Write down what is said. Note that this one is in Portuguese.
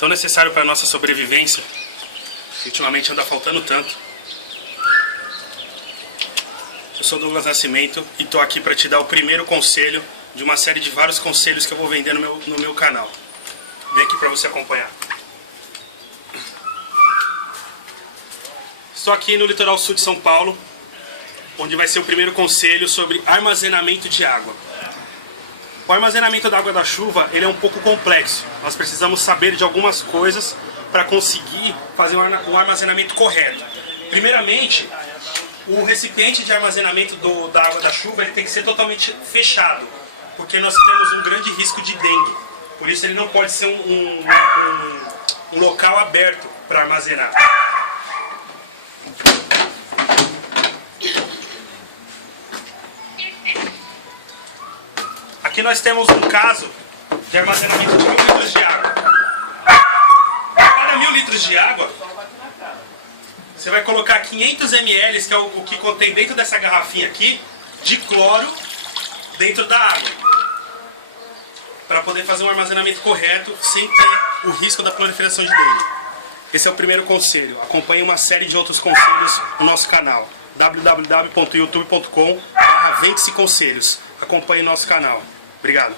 tão necessário para a nossa sobrevivência, ultimamente anda faltando tanto. Eu sou Douglas Nascimento e estou aqui para te dar o primeiro conselho de uma série de vários conselhos que eu vou vender no meu canal. Vem aqui para você acompanhar. Estou aqui no litoral sul de São Paulo, onde vai ser o primeiro conselho sobre armazenamento de água. O armazenamento da água da chuva ele é um pouco complexo. Nós precisamos saber de algumas coisas para conseguir fazer um armazenamento correto. Primeiramente, o recipiente de armazenamento da água da chuva ele tem que ser totalmente fechado, porque nós temos um grande risco de dengue. Por isso ele não pode ser um local aberto para armazenar. Aqui nós temos um caso de armazenamento de 1000 litros de água. A cada 1000 litros de água, você vai colocar 500 ml, que é o que contém dentro dessa garrafinha aqui, de cloro dentro da água. Para poder fazer um armazenamento correto, sem ter o risco da proliferação de dengue. Esse é o primeiro conselho. Acompanhe uma série de outros conselhos no nosso canal. www.youtube.com/vende-se conselhos. Acompanhe nosso canal. Obrigado.